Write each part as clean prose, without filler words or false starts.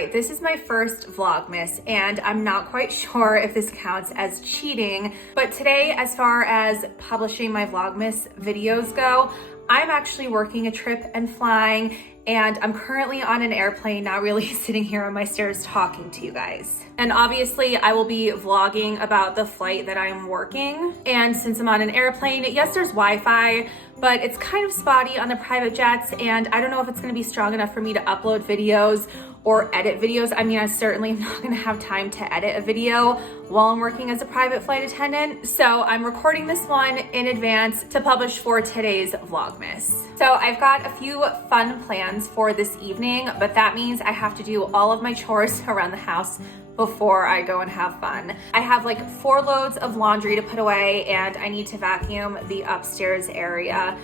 right, this is my first Vlogmas and I'm not quite sure if this counts as cheating, but today, as far as publishing my Vlogmas videos go, I'm actually working a trip and flying, and I'm currently on an airplane, not really sitting here on my stairs talking to you guys. And obviously I will be vlogging about the flight that I'm working. And since I'm on an airplane, yes, there's Wi-Fi, but it's kind of spotty on the private jets, and I don't know if it's gonna be strong enough for me to upload videos or edit videos. I mean, I certainly am not gonna have time to edit a video while I'm working as a private flight attendant. So I'm recording this one in advance to publish for today's Vlogmas. So I've got a few fun plans for this evening, but that means I have to do all of my chores around the house before I go and have fun. I have like 4 loads of laundry to put away, and I need to vacuum the upstairs area.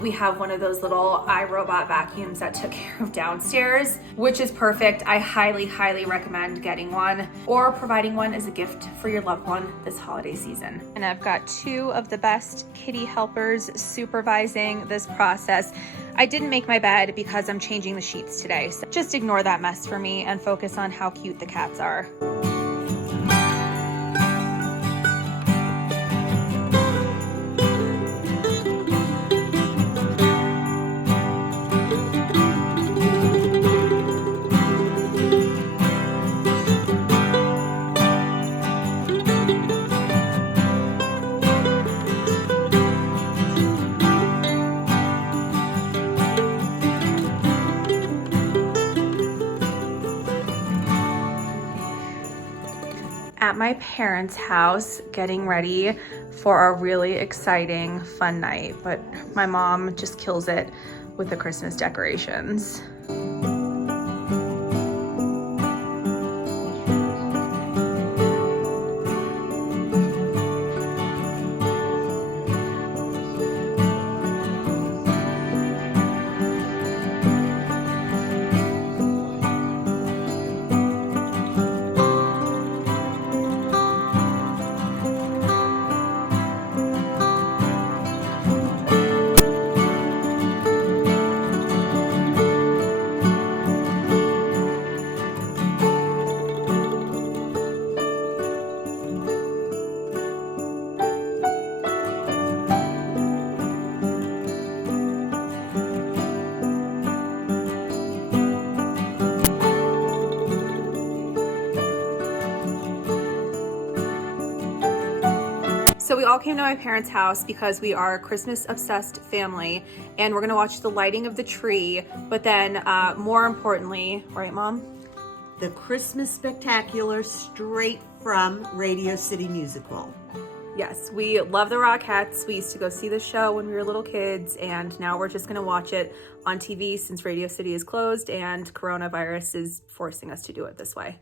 We have one of those little iRobot vacuums that took care of downstairs, which is perfect. I highly, highly recommend getting one or providing one as a gift for your loved one this holiday season. And I've got 2 of the best kitty helpers supervising this process. I didn't make my bed because I'm changing the sheets today, so just ignore that mess for me and focus on how cute the cats are. At my parents' house, getting ready for a really exciting, fun night, but my mom just kills it with the Christmas decorations. So we all came to my parents' house because we are a Christmas obsessed family, and we're gonna watch the lighting of the tree, but then more importantly, right Mom? The Christmas Spectacular straight from Radio City Musical. Yes, we love the Rockettes. We used to go see the show when we were little kids, and now we're just gonna watch it on TV since Radio City is closed and coronavirus is forcing us to do it this way.